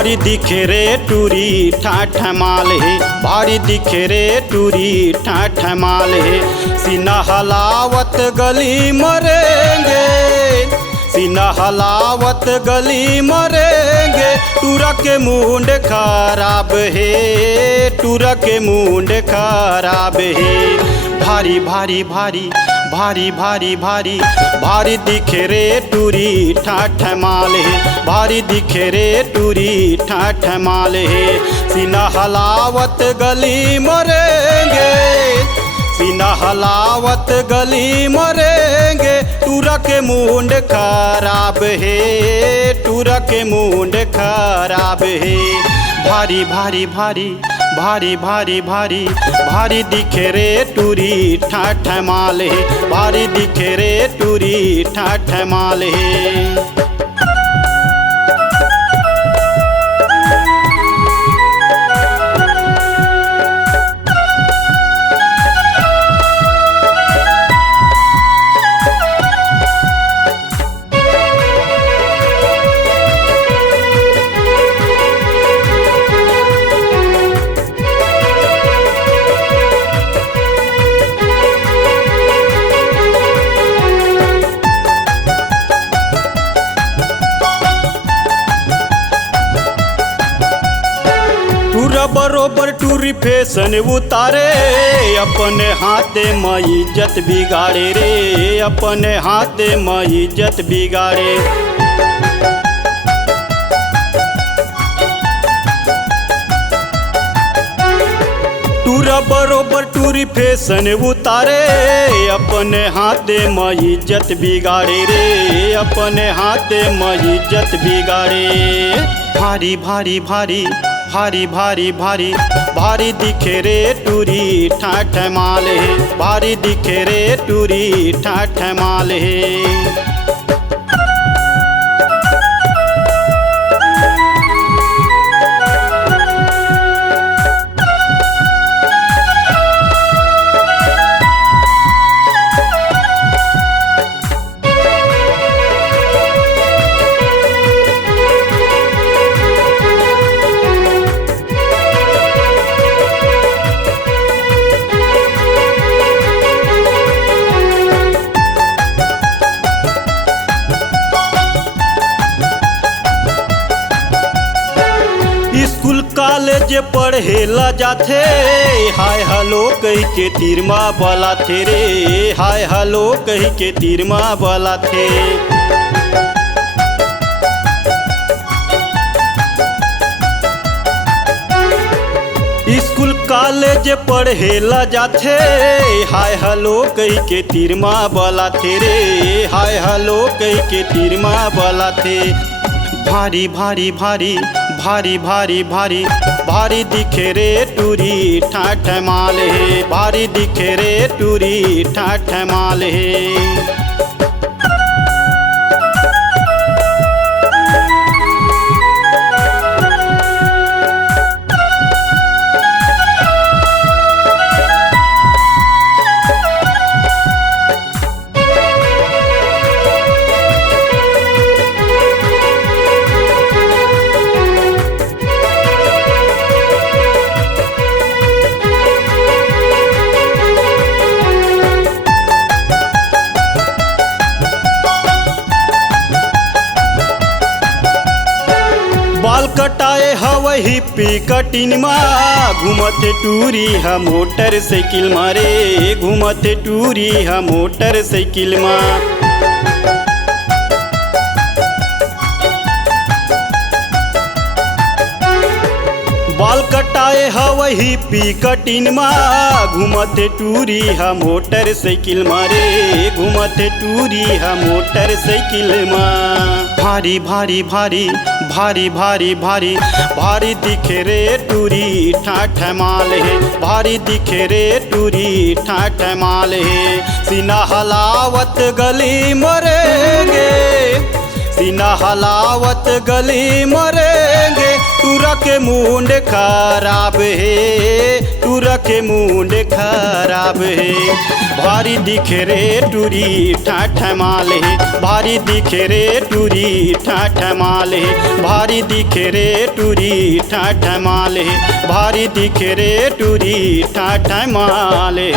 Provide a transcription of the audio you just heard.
भारी दिखे रे टूरी ठाठ माल है, भारी दिखे रे टूरी ठाठ माल है। सीना हलावत गली मरेंगे, सीना हलावत गली मरेंगे। टूरा के मुंड खराब है, टूरा के मुंड खराब है। भारी भारी भारी भारी भारी भारी भारी दिखे रे टूरी ठाठ माल है, भारी दिखे रे टूरी ठाठ माल है। सीना हलावत गली मरेंगे, सीना हलावत गली मरेंगे। टूरा के मुंड खराब है, टूरा के मुंड खराब है। भारी भारी भारी भारी भारी भारी भारी दिखे रे टूरी ठाठ माल है, भारी दिखे रे टूरी ठाठ माल है। टूरा बरोबर टूरी फैशन उतारे, अपने हाथे में इज्जत बिगाड़े रे, अपने हाथे में इज्जत बिगाड़े। टूरा बरोबर टूरी फैशन उतारे, अपने हाथे में इज्जत बिगाड़े रे, अपने हाथे में इज्जत बिगाड़े। भारी भारी भारी भारी भारी भारी भारी दिखे रे टूरी ठाठ माल है, भारी दिखे रे टूरी ठाठ माल है। स्कूल कॉलेज पढ़ेला जाथे, हाय हलो कही के तीरमा वाला थे रे, हाय हलो कही के तीरमा वाला थे। स्कूल कॉलेज पढ़ेला जाथे, हाय हलो कही के तीरमा वाला थे रे, हाय हलो कही के तीरमा वाला थे। भारी भारी भारी भारी भारी भारी भारी दिखे रे टूरी ठाठ माल है, भारी दिखे रे टूरी ठाठ माल है। बाल कटाए हवही पी कटिन मा, घूमते टूरी हा मोटर साइकिल मारे, घूमते टूरी हा मोटर साइकिल मा। बाल कटाए हवही पी कटिन मा, घूमते टूरी हा मोटर साइकिल मारे, घूमते टूरी हा मोटर साइकिल मा। भारी भारी भारी भारी भारी भारी भारी दिखे रे टूरी ठाठ माल है, भारी दिखे रे टूरी ठाठ माल है। सीना हलावत गली मरेंगे, सीना हलावत गली मरेंगे। टूरा के मुंड खराब है, टूरा पूरा के मुंड खराब है। भारी दिखे रे टूरी ठाठ माले, भारी दिखे रे टूरी ठाठ माले, भारी दिखे रे टूरी ठाठ माले, भारी दिखे रे टूरी ठाठ माले।